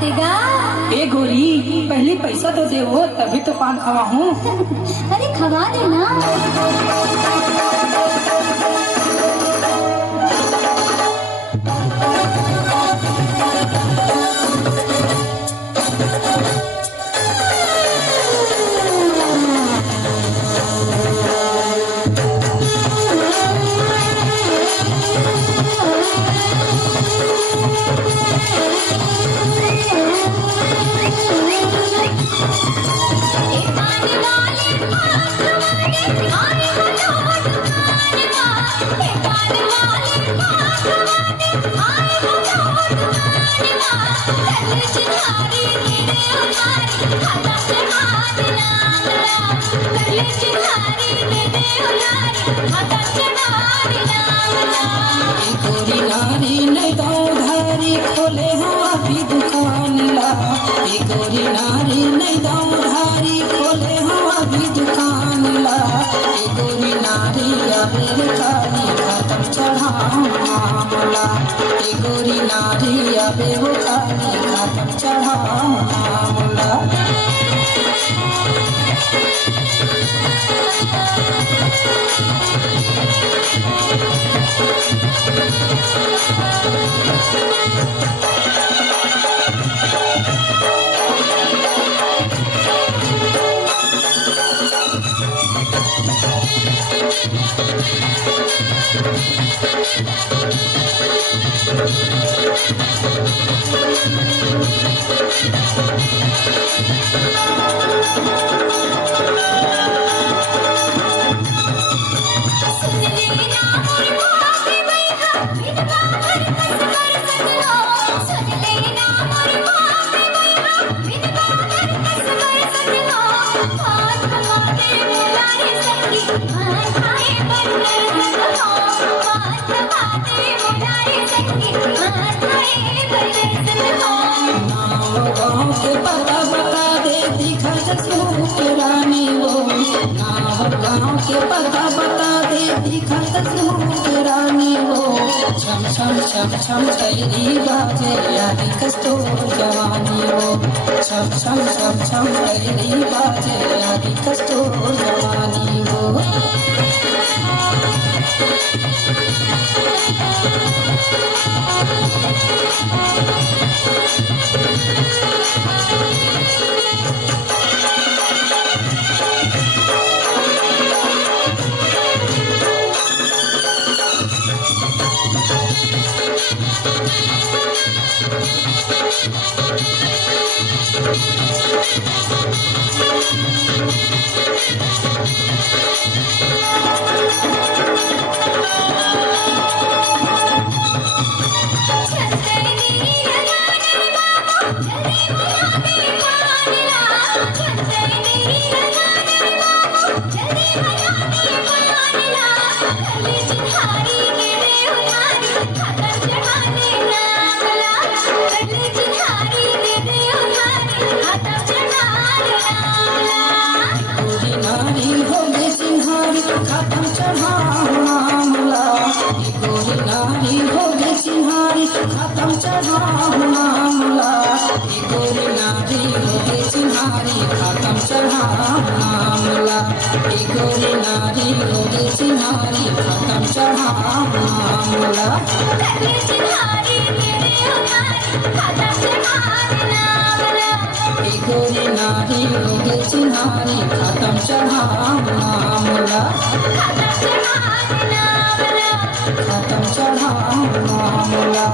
देगा? ए गोरी, पहले पैसा तो दे वो, तभी तो पान खवा हूँ। अरे खवा देना। गोरी नारी नहीं तो उधारी खोले हो अभी दुकान ला। गोरी नारी नहीं तो उधारी खोले हो अभी दुकान ला। गोरी नारी अबेर काली खत्म चढ़ाओ मामला। गोरी नारी अबे वो काली खत्म चढ़ाओ मामला। गाँव के पता बता दे दिखा ससुर के रानी वो। गाँव के पता बता दे दिखा ससुर के रानी वो। छम छम छम छम कैरी बाजे याद कस्तो जवानी वो। छम छम छम छम कैरी बाजे याद कस्तो जवानी वो। खत्म चढ़ाओ मामला। गोरी नारी हो गई सिंहारी खत्म चढ़ाओ मामला। गोरी नारी हो गई सिंहारी खत्म चढ़ाओ मामला। गोरी नारी हो गई सिंहारी खत्म चढ़ाओ मामला। गोरी नारी हो गई सिंहारी खत्म चढ़ाओ मामला। खत्म चढ़ाओ मामला।